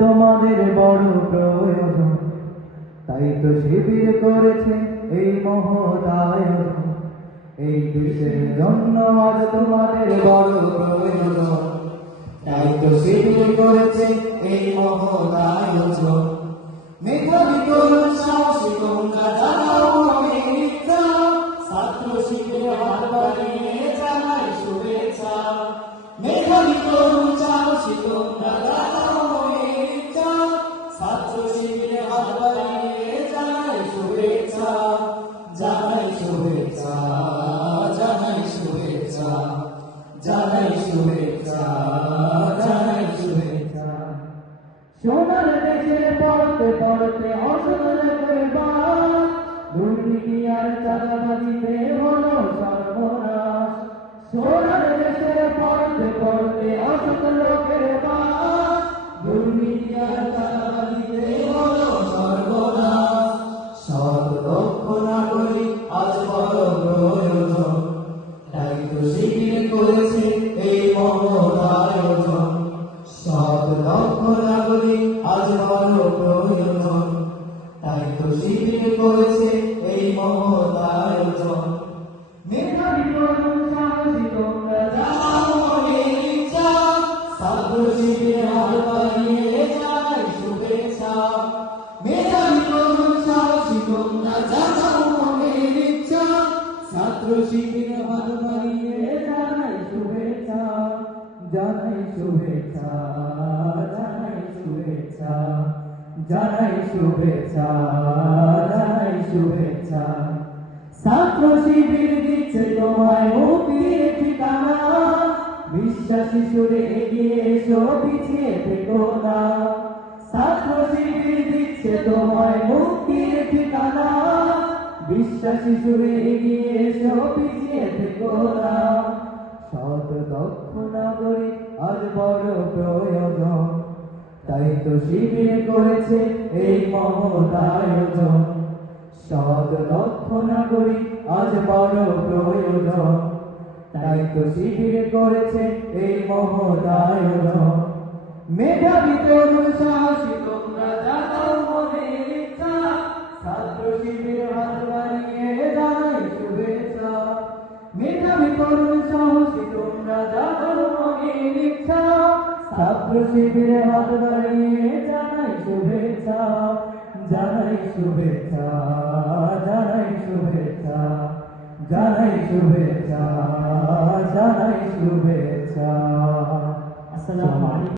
তোমাদের বড় প্রয়োজন। তাই তো শিবির করেছে এই আয়োজন এই দেশের জন্য আজ তোমাদের বড় প্রয়োজন। তাই তো শিবির করেছে এই আয়োজন মেধাবী তরুণ সাহসী তোমরা জানাও। তোমরা জানাও অনেকটা ছাত্র শিবিরে হাত বাড়িয়ে জানাই শুভেচ্ছা জানাই শুভেচ্ছা জানাই শুভেচ্ছা জানাই শুভেচ্ছা জানাই শুভেচ্ছা সোনার দেশে পড়তে পড়তে অসুন্দর বাস দুর্নীতি আর চাঁদাবাজিতে হলো সর্বনাশ। সোনার নাগরিক আজ বড় প্রয়োজন তাই তো শিবির করেছে এই মহৎ আয়োজন সৎ লক্ষ নাগরিক আজ বড় প্রয়োজন তাই তো শিবির করেছে এই মহৎ আয়োজন মেধাবী তরুণ সাহসী তোমরা যাও মনের ইচ্ছা। ছাত্র শিবিরে হাত বাড়িয়ে জানাই শুভেচ্ছা জানাই শুভেচ্ছা জানাই শুভেচ্ছা জানাই শুভেচ্ছা। ছাত্র শিবির দিচ্ছে তোমায় মুক্তির ঠিকানা। বিশ্বাসী সুরে এগিয়ে এসো, পিছিয়ে থেকো না। ছাত্র শিবির দিচ্ছে তোমায় মুক্তির ঠিকানা। বিশ্বাসী সুরে এগিয়ে এসো, পিছিয়ে থেকো না। দক্ষ নাগরিক আজ বড় প্রয়োজন। তাই তো শিবির করেছে এই মহৎ আয়োজন সৎ দক্ষ নাগরিক আজ বড় প্রয়োজন। তাই তো শিবির করেছে এই মহৎ আয়োজন মেধাবী তরুণ সাহসী তরুণ সাহসী তোমরা জানাও মনের ইচ্ছা ছাত্র শিবিরে হাত বাড়িয়ে জানাই শুভেচ্ছা জানাই শুভেচ্ছা জানাই শুভেচ্ছা জানাই শুভেচ্ছা জানাই শুভেচ্ছা আসসালামু আলাইকুম